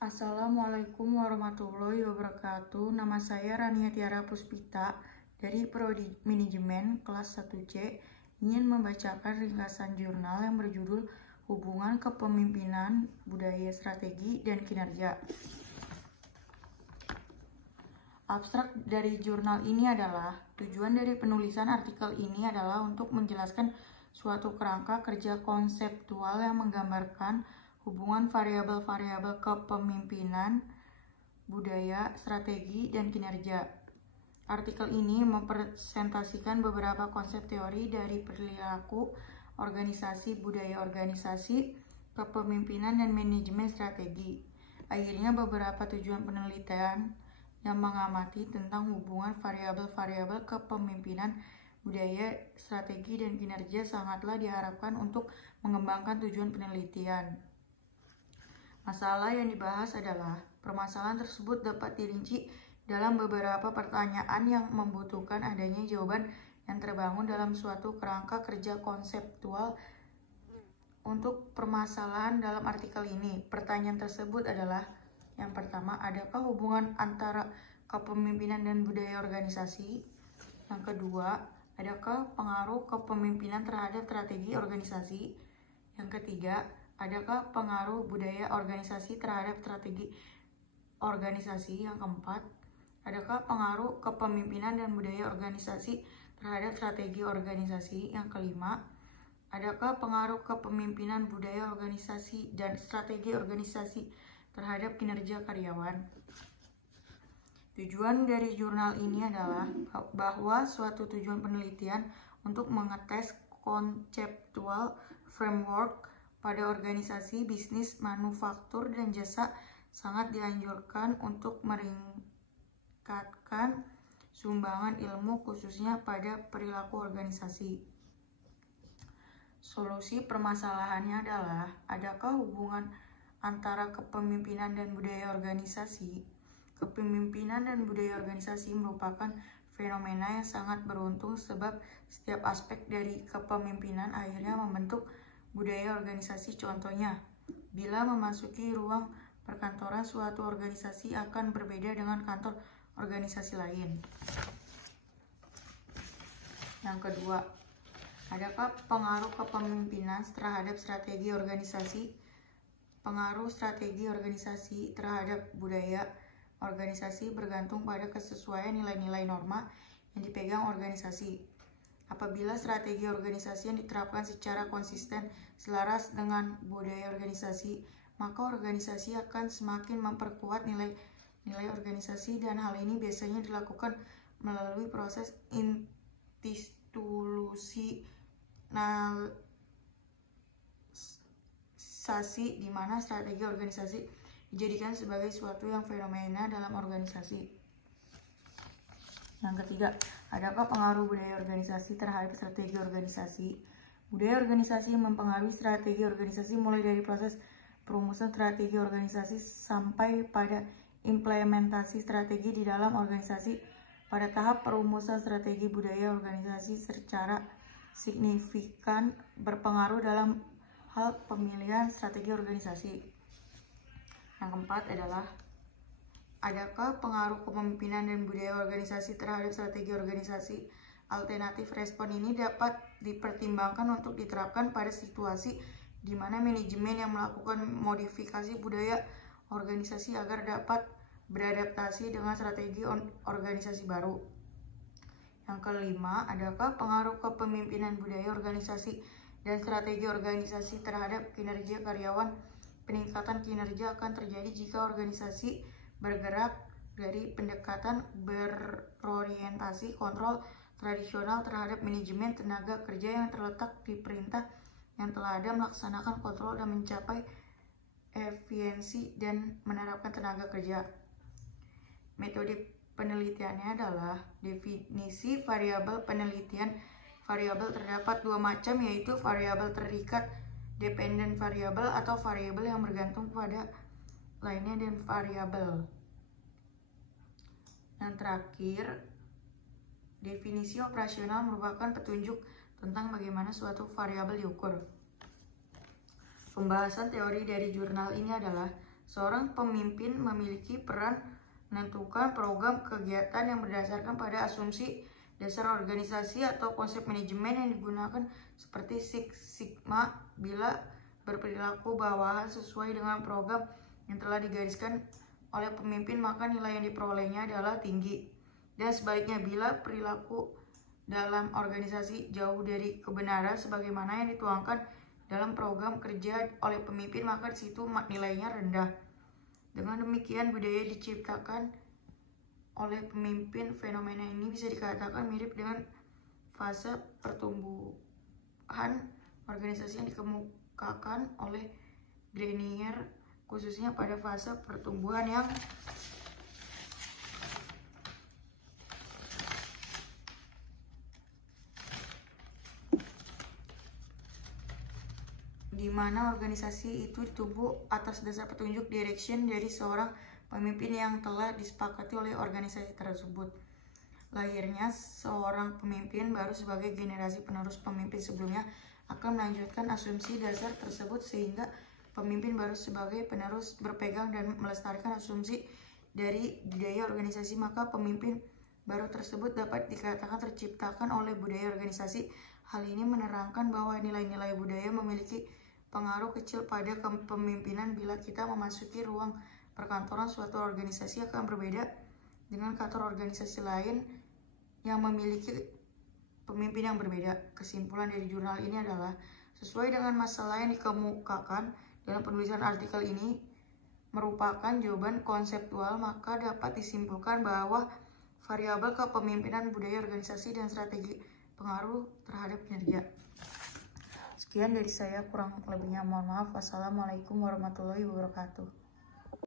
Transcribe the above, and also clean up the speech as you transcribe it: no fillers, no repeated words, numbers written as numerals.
Assalamualaikum warahmatullahi wabarakatuh. Nama saya Rania Tiara Puspita dari Prodi Manajemen kelas 1C ingin membacakan ringkasan jurnal yang berjudul Hubungan Kepemimpinan, Budaya, Strategi, dan Kinerja. Abstrak dari jurnal ini adalah, tujuan dari penulisan artikel ini adalah untuk menjelaskan suatu kerangka kerja konseptual yang menggambarkan hubungan variabel-variabel kepemimpinan, budaya, strategi, dan kinerja. Artikel ini mempresentasikan beberapa konsep teori dari perilaku organisasi, budaya organisasi, kepemimpinan, dan manajemen strategi. Akhirnya beberapa tujuan penelitian yang mengamati tentang hubungan variabel-variabel kepemimpinan, budaya, strategi, dan kinerja sangatlah diharapkan untuk mengembangkan tujuan penelitian. Masalah yang dibahas adalah permasalahan tersebut dapat dirinci dalam beberapa pertanyaan yang membutuhkan adanya jawaban yang terbangun dalam suatu kerangka kerja konseptual untuk permasalahan dalam artikel ini. Pertanyaan tersebut adalah: yang pertama, adakah hubungan antara kepemimpinan dan budaya organisasi? Yang kedua, adakah pengaruh kepemimpinan terhadap strategi organisasi? Yang ketiga, adakah pengaruh budaya organisasi terhadap strategi organisasi? Yang keempat, adakah pengaruh kepemimpinan dan budaya organisasi terhadap strategi organisasi? Yang kelima, adakah pengaruh kepemimpinan, budaya organisasi, dan strategi organisasi terhadap kinerja karyawan? Tujuan dari jurnal ini adalah bahwa suatu tujuan penelitian untuk mengetes konseptual framework pada organisasi bisnis, manufaktur, dan jasa sangat dianjurkan untuk meningkatkan sumbangan ilmu khususnya pada perilaku organisasi. Solusi permasalahannya adalah, adakah hubungan antara kepemimpinan dan budaya organisasi? Kepemimpinan dan budaya organisasi merupakan fenomena yang sangat beruntung sebab setiap aspek dari kepemimpinan akhirnya membentuk budaya organisasi. Contohnya, bila memasuki ruang perkantoran, suatu organisasi akan berbeda dengan kantor organisasi lain. Yang kedua, adakah pengaruh kepemimpinan terhadap strategi organisasi? Pengaruh strategi organisasi terhadap budaya organisasi bergantung pada kesesuaian nilai-nilai norma yang dipegang organisasi. Apabila strategi organisasi yang diterapkan secara konsisten selaras dengan budaya organisasi, maka organisasi akan semakin memperkuat nilai-nilai organisasi, dan hal ini biasanya dilakukan melalui proses institusionalisasi, di mana strategi organisasi dijadikan sebagai suatu yang fenomena dalam organisasi. Yang ketiga, adakah pengaruh budaya organisasi terhadap strategi organisasi? Budaya organisasi mempengaruhi strategi organisasi mulai dari proses perumusan strategi organisasi sampai pada implementasi strategi di dalam organisasi. Pada tahap perumusan strategi, budaya organisasi secara signifikan berpengaruh dalam hal pemilihan strategi organisasi. Yang keempat adalah, adakah pengaruh kepemimpinan dan budaya organisasi terhadap strategi organisasi? Alternatif respon ini dapat dipertimbangkan untuk diterapkan pada situasi di mana manajemen yang melakukan modifikasi budaya organisasi agar dapat beradaptasi dengan strategi organisasi baru. Yang kelima, adakah pengaruh kepemimpinan, budaya organisasi, dan strategi organisasi terhadap kinerja karyawan? Peningkatan kinerja akan terjadi jika organisasi bergerak dari pendekatan berorientasi kontrol tradisional terhadap manajemen tenaga kerja yang terletak di perintah yang telah ada, melaksanakan kontrol dan mencapai efisiensi dan menerapkan tenaga kerja. Metode penelitiannya adalah definisi variabel penelitian. Variabel terdapat dua macam, yaitu variabel terikat dependent variabel atau variabel yang bergantung pada lainnya, dan variabel. Yang terakhir, definisi operasional merupakan petunjuk tentang bagaimana suatu variabel diukur. Pembahasan teori dari jurnal ini adalah Seorang pemimpin memiliki peran menentukan program kegiatan yang berdasarkan pada asumsi dasar organisasi atau konsep manajemen yang digunakan seperti Six Sigma. Bila berperilaku bawahan sesuai dengan program yang telah digariskan oleh pemimpin, maka nilai yang diperolehnya adalah tinggi. Dan sebaliknya, bila perilaku dalam organisasi jauh dari kebenaran sebagaimana yang dituangkan dalam program kerja oleh pemimpin, maka di situ nilainya rendah. Dengan demikian, budaya diciptakan oleh pemimpin. Fenomena ini bisa dikatakan mirip dengan fase pertumbuhan organisasi yang dikemukakan oleh Grenier, khususnya pada fase pertumbuhan yang di mana organisasi itu ditumbuh atas dasar petunjuk direction dari seorang pemimpin yang telah disepakati oleh organisasi tersebut. Lahirnya seorang pemimpin baru sebagai generasi penerus pemimpin sebelumnya akan melanjutkan asumsi dasar tersebut, sehingga pemimpin baru sebagai penerus berpegang dan melestarikan asumsi dari budaya organisasi, maka pemimpin baru tersebut dapat dikatakan terciptakan oleh budaya organisasi. Hal ini menerangkan bahwa nilai-nilai budaya memiliki pengaruh kecil pada kepemimpinan. Bila kita memasuki ruang perkantoran, suatu organisasi akan berbeda dengan kantor organisasi lain yang memiliki pemimpin yang berbeda. Kesimpulan dari jurnal ini adalah, sesuai dengan masalah yang dikemukakan dalam penulisan artikel ini merupakan jawaban konseptual, maka dapat disimpulkan bahwa variabel kepemimpinan, budaya organisasi, dan strategi pengaruh terhadap kinerja. Sekian dari saya, kurang lebihnya mohon maaf. Wassalamualaikum warahmatullahi wabarakatuh.